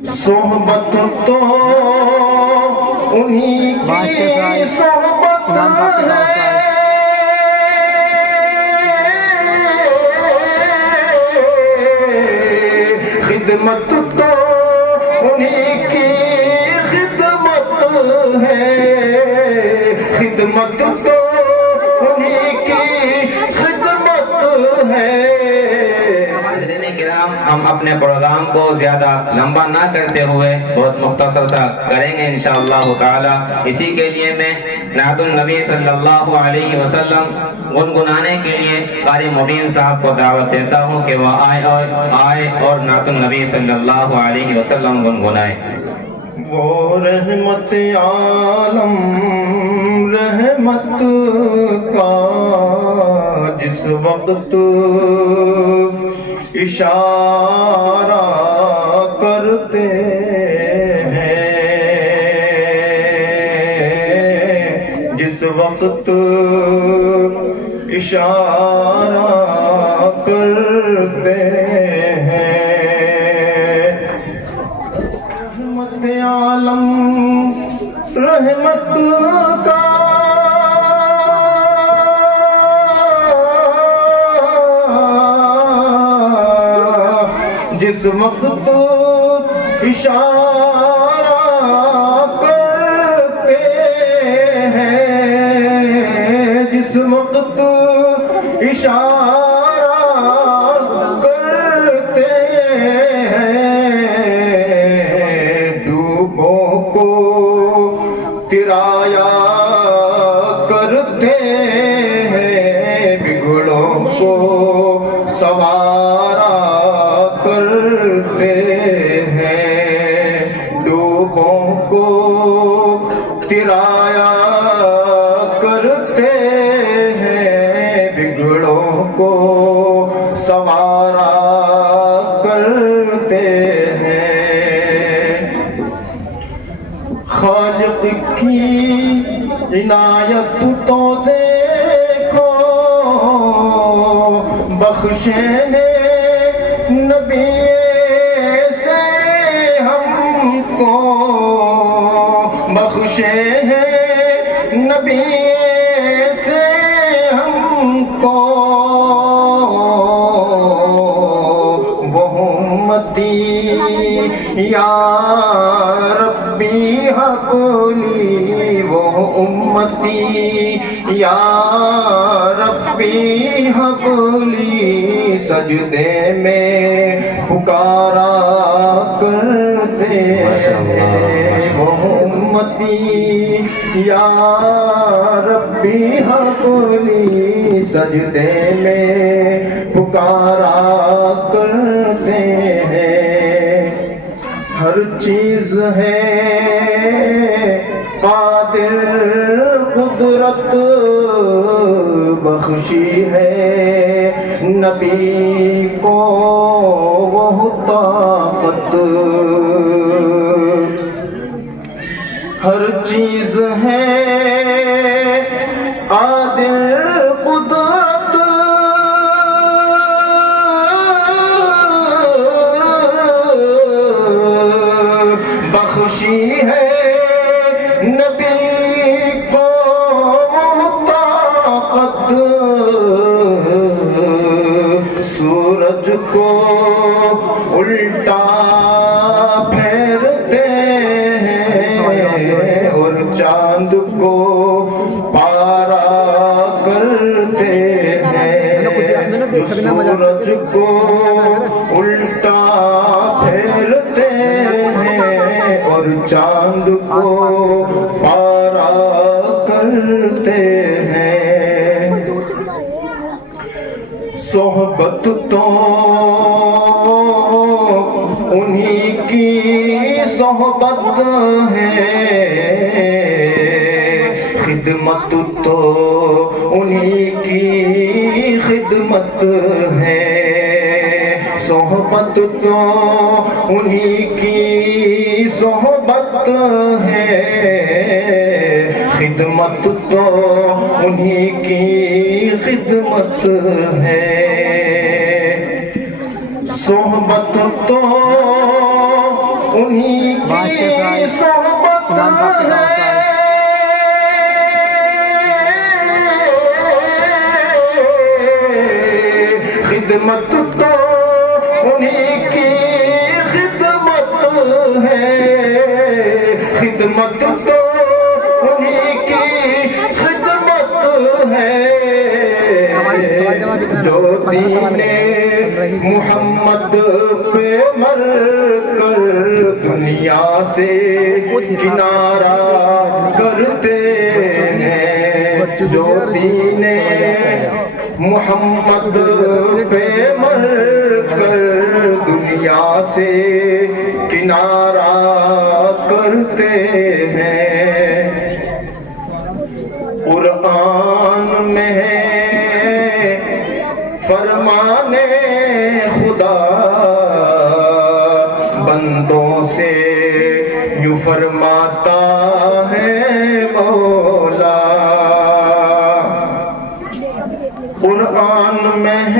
صحبت تو انہی کی صحبت ہے، خدمت تو انہی کی خدمت ہے، خدمت تو انہی کی خدمت ہے۔ ہم اپنے پروگرام کو زیادہ لمبا نہ کرتے ہوئے بہت مختصر سا کریں گے انشاءاللہ تعالی۔ اسی کے لیے میں نعت النبی صلی اللہ علیہ وسلم گنگنانے کے لیے قاری مبین صاحب کو دعوت دیتا ہوں کہ وہ آئے اور نعت النبی صلی اللہ علیہ وسلم گنگنائے۔ وہ رحمت عالم رحمت کا جس وقت اشارہ کرتے ہیں، جس وقت اشارہ کرتے ہیں، رحمت عالم رحمت کا جس وقت اشارہ کرتے ہیں، جس وقت اشارہ کرتے ہیں، ڈوبوں کو ترایا کرتے ہیں، بگڑوں کو سوارا کرتے ہیں، ڈوبوں کو ترایا کرتے ہیں، بگڑوں کو سوارا کرتے ہیں۔ خالق کی عنایت تو دیکھو، بخشے نبی سے ہم کو، بخشے ہیں نبی سے ہم کو، وہ امتی یا ربی حبلی، وہ امتی یا ربی حبلی، سجدے میں پکارا کرتے ہیں، وہ امتی یا ربی حبلی، سجدے میں پکارا کرتے ہیں۔ ہر چیز ہے قادر قدرت بخشی ہے نبی کو وہ طاقت، ہر چیز ہے قادر قدرت بخشی ہے نبی کو طاقت، سورج کو الٹا پھیرتے ہیں اور چاند کو پارا کرتے ہیں، سورج کو الٹا پھیرتے ہیں اور چاند کو پارا کرتے ہیں۔ صحبت تو انہی کی صحبت ہے، خدمت تو انہی کی خدمت ہے، صحبت تو انہی کی صحبت ہے، خدمت تو انہی کی خدمت ہے، صحبت تو انہی کی صحبت ہے خدمت تو انہی کی خدمت ہے خدمت تو انہی کی خدمت ہے جو دین محمد پہ مر کر دنیا سے کنارہ کرتے ہیں جو دین محمد پہ مر کر دنیا سے کنارہ کرتے ہیں قرآن میں ہے فرمان خدا بندوں سے یوں فرماتا ہے مولا قرآن میں